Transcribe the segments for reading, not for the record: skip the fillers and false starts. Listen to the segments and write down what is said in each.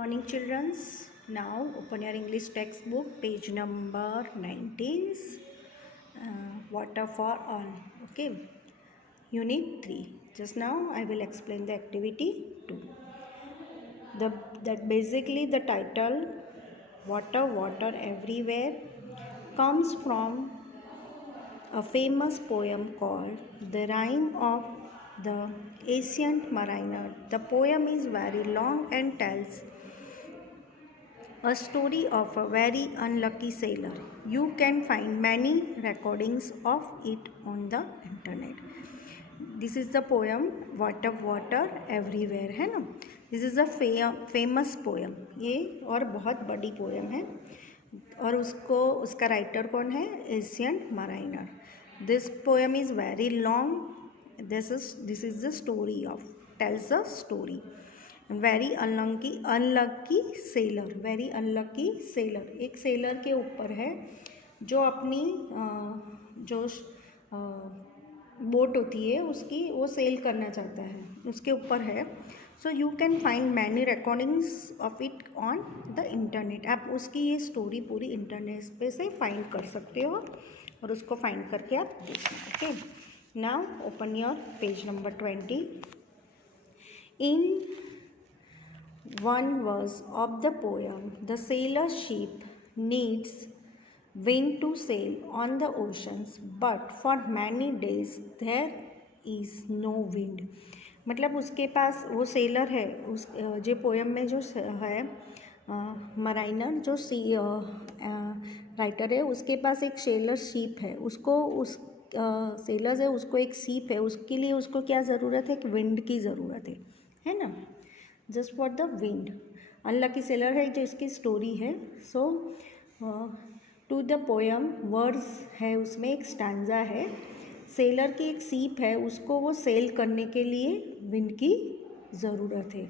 Morning, children. Now open your English textbook, page number 19. Water for all. Okay. Unit 3. Just now I will explain the activity 2. That basically the title Water, Water Everywhere comes from a famous poem called The Rime of the Ancient Mariner. The poem is very long and tells a story of a very unlucky sailor. You can find many recordings of it on the internet. This is the poem Water Water Everywhere, है ना. This is a famous poem. ये और बहुत बड़ी poem है और उसका writer कौन है? Ancient mariner. This poem is very long. This is the story of tells a story. Very unlucky sailor. एक सेलर के ऊपर है जो अपनी जो बोट होती है उसकी वो सेल करना चाहता है, उसके ऊपर है. So you can find many recordings of it on the internet. आप उसकी ये स्टोरी पूरी इंटरनेट पे से फाइंड कर सकते हो और उसको फाइंड करके आप देखना. Okay, now open your page number 20. In one verse of the poem, the sailor's ship needs wind to sail on the oceans, but for many days there is no wind. मतलब उसके पास वो seller है, उस जो poem में जो है mariner जो राइटर है उसके पास एक सेलर शिप है. उसको उस सेलर्स है उसको एक शिप है, उसके लिए उसको क्या ज़रूरत है? कि विंड की ज़रूरत है ना. Just for the wind. Unlucky seller है जो इसकी स्टोरी है. सो टू द पोएम वर्ड्स है, उसमें एक स्टैंजा है. सेलर की एक सीप है, उसको वो सेल करने के लिए विंड की ज़रूरत है.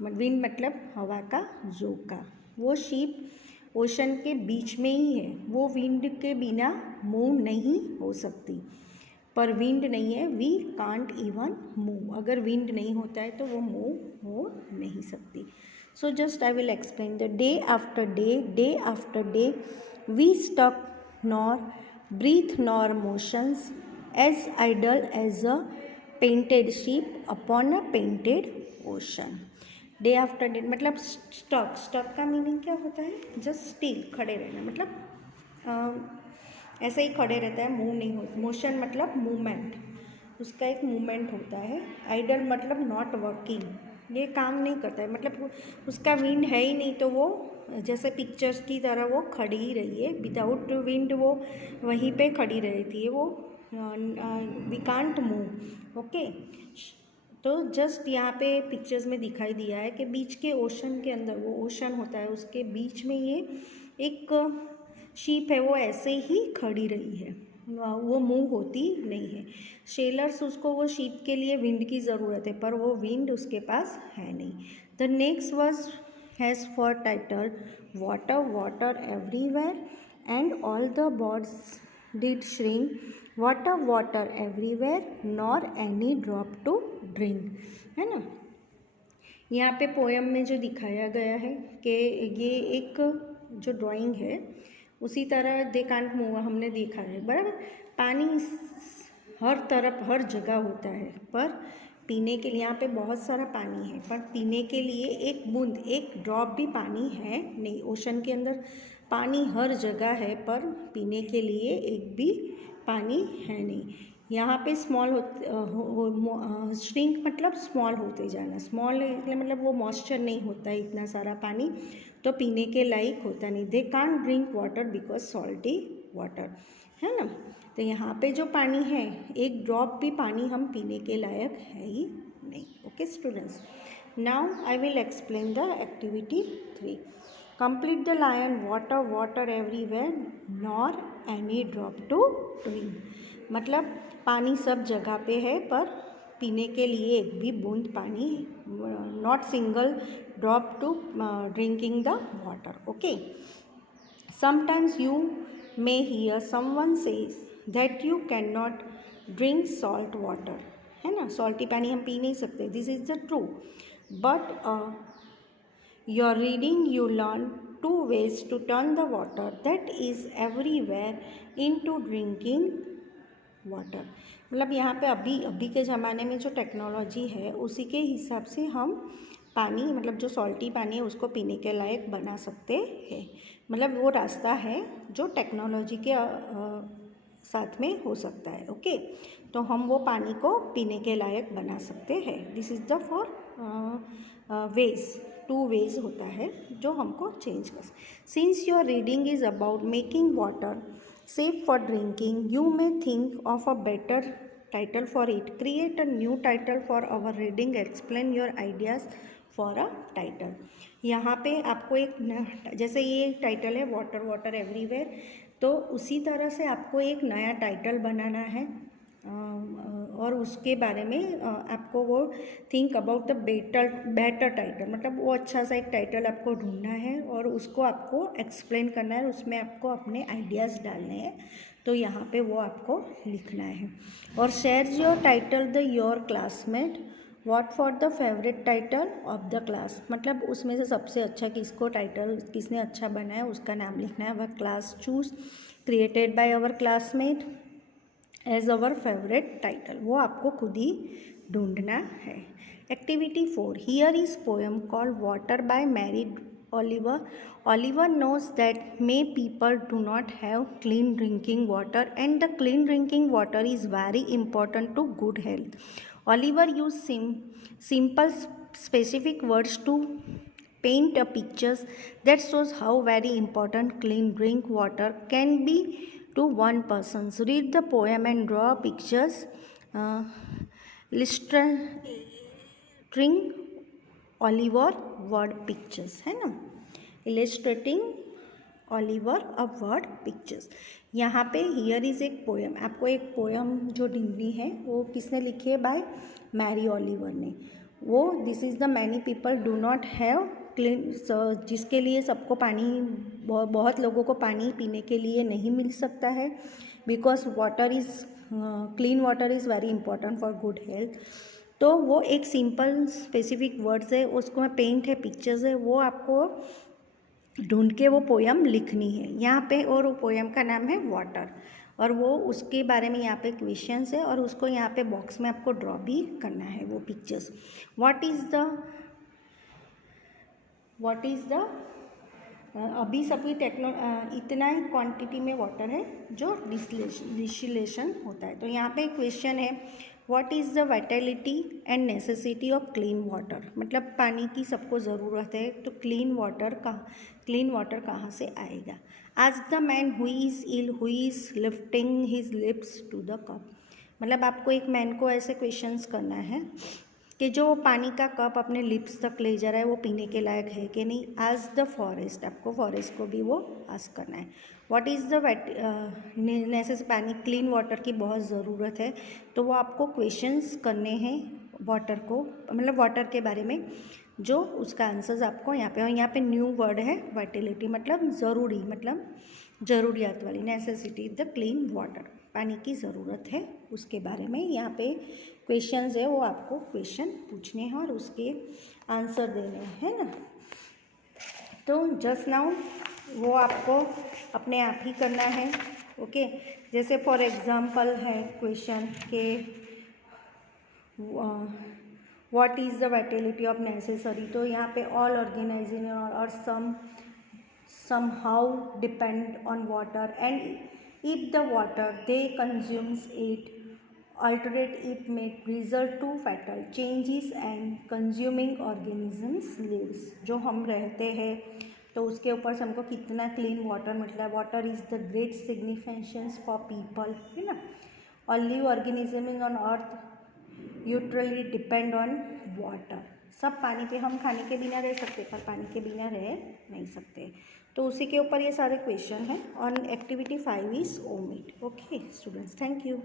विंड मतलब हवा का झोंका. वो शिप ओशन के बीच में ही है, वो विंड के बिना मूव नहीं हो सकती. पर विंड नहीं है, वी कांट इवन मूव. अगर विंड नहीं होता है तो वो मूव हो नहीं सकती. So just I will explain. The day after day we stuck nor breath nor motions as idle as a painted ship upon a painted ocean. Day after day मतलब स्टक का मीनिंग क्या होता है? Just still, खड़े रहना. मतलब ऐसे ही खड़े रहता है, मूव नहीं होता. मोशन मतलब मूवमेंट, उसका एक मूवमेंट होता है. आइडल मतलब नॉट वर्किंग, ये काम नहीं करता है, मतलब उसका विंड है ही नहीं तो वो जैसे पिक्चर्स की तरह वो खड़ी ही रही है. विदाउट विंड वो वहीं पे खड़ी रहती है. वो वी कांट मूव. ओके, तो जस्ट यहाँ पे पिक्चर्स में दिखाई दिया है कि बीच के ओशन के अंदर, वो ओशन होता है उसके बीच में ये एक शीप है, वो ऐसे ही खड़ी रही है, वो मूव होती नहीं है. सेलर्स उसको वो शीप के लिए विंड की ज़रूरत है, पर वो विंड उसके पास है नहीं. The next verse has for title water water everywhere and all the birds did shrink. Water water everywhere nor any drop to drink, है ना. यहाँ पे पोएम में जो दिखाया गया है कि ये एक जो ड्राइंग है उसी तरह दे कांट मूव हमने देखा है, बराबर. पानी हर तरफ हर जगह होता है, पर पीने के लिए यहाँ पे बहुत सारा पानी है, पर पीने के लिए एक बूंद, एक ड्रॉप भी पानी है नहीं. ओशन के अंदर पानी हर जगह है, पर पीने के लिए एक भी पानी है नहीं. यहाँ पे स्मॉल श्रिंक मतलब स्मॉल होते जाना. स्मॉल मतलब वो मॉइस्चर नहीं होता है इतना सारा पानी, तो पीने के लायक होता नहीं. They can't drink water because salty water, है ना. तो यहाँ पे जो पानी है, एक ड्रॉप भी पानी हम पीने के लायक है ही नहीं. Okay students, now I will explain the activity 3. Complete the line water water everywhere nor any drop to drink. मतलब पानी सब जगह पे है, पर पीने के लिए एक भी बूंद पानी, not single drop to drinking the water. Okay, sometimes you may hear someone says that you can not drink salt water, है ना. सॉल्टी पानी हम पी नहीं सकते. This is the true, but your reading you learn 2 ways to turn the water that is everywhere into drinking water। मतलब यहाँ पे अभी के ज़माने में जो टेक्नोलॉजी है उसी के हिसाब से हम पानी मतलब जो सॉल्टी पानी है उसको पीने के लायक बना सकते हैं। मतलब वो रास्ता है जो टेक्नोलॉजी के साथ में हो सकता है। ओके, तो हम वो पानी को पीने के लायक बना सकते हैं। This is the for ways, 2 ways होता है जो हमको चेंज कर। Since your reading is about making water safe for drinking, you may think of a better title for it. Create a new title for our reading. Explain your ideas for a title। यहाँ पे आपको एक जैसे ये title है water water everywhere, तो उसी तरह से आपको एक नया टाइटल बनाना है और उसके बारे में आपको वो think about the better title, मतलब वो अच्छा सा एक टाइटल आपको ढूंढना है और उसको आपको एक्सप्लेन करना है, उसमें आपको अपने आइडियाज़ डालने हैं। तो यहाँ पे वो आपको लिखना है। और share your title the your classmate what for the favourite title of the class, मतलब उसमें से सबसे अच्छा किसको टाइटल किसने अच्छा बनाया उसका नाम लिखना है। वह class choose created by our classmate as our favourite title, वो आपको खुद ही ढूंढना है। Activity 4, here is poem called water by Mary Oliver. Oliver knows that may people do not have clean drinking water and the clean drinking water is very important to good health. Oliver use simple specific words to paint a pictures that shows how very important clean drink water can be to one person. Read the poem and draw pictures illustrating Oliver word pictures, है ना, illustrating Oliver a word pictures। यहाँ पे here is एक poem, आपको एक poem जो ढूंढनी है वो किसने लिखी है, बाय मैरी ओलिवर ने। वो this is the many people do not have clean, जिसके लिए सबको पानी बहुत लोगों को पानी पीने के लिए नहीं मिल सकता है, because water is clean water is very important for good health. तो वो एक सिंपल स्पेसिफिक वर्ड्स है, उसको में पेंट है, पिक्चर्स है, वो आपको ढूंढ के वो पोएम लिखनी है यहाँ पे। और वो पोएम का नाम है वाटर, और वो उसके बारे में यहाँ पे क्वेश्चंस है और उसको यहाँ पे बॉक्स में आपको ड्रॉ भी करना है वो पिक्चर्स। व्हाट इज़ द अभी सभी इतना ही क्वांटिटी में वाटर है जो डिस्टिलेशन होता है। तो यहाँ पे क्वेश्चन है what is the Vitality and necessity of clean water, मतलब पानी की सबको ज़रूरत है, तो क्लीन वाटर कहाँ से आएगा। Ask the man who is ill who is lifting his lips to the cup, मतलब आपको एक मैन को ऐसे क्वेश्चंस करना है कि जो पानी का कप अपने लिप्स तक ले जा रहा है वो पीने के लायक है कि नहीं। आस्क द फॉरेस्ट, आपको फॉरेस्ट को भी वो आस्क करना है। व्हाट इज़ द नेसेस, पानी क्लीन वाटर की बहुत ज़रूरत है, तो वो आपको क्वेश्चंस करने हैं वाटर को, मतलब वाटर के बारे में, जो उसका आंसर्स आपको यहाँ पे। और यहाँ पे न्यू वर्ड है वाइटलिटी, मतलब ज़रूरी, मतलब ज़रूरियात वाली, नेसेसिटी द क्लीन वाटर, पानी की ज़रूरत है उसके बारे में। यहाँ पे क्वेश्चंस है, वो आपको क्वेश्चन पूछने हैं और उसके आंसर देने हैं ना। तो जस्ट नाउ वो आपको अपने आप ही करना है। ओके, जैसे फॉर एग्जांपल है क्वेश्चन के what is the Vitality of necessary, तो यहाँ पे ऑल ऑर्गेनाइजिंग और somehow depend on water, and if the water they consumes it alterate it may result to fatal changes and consuming organisms lives। जो हम रहते हैं तो उसके ऊपर से हमको कितना क्लीन वाटर मिलता है। Water is the great significance for people, है ना। और live organism on earth utterly depend on water, सब पानी पे, हम खाने के बिना रह सकते पर पानी के बिना रह नहीं सकते। तो उसी के ऊपर ये सारे क्वेश्चन हैं। On activity 5 is omit. Okay students, thank you.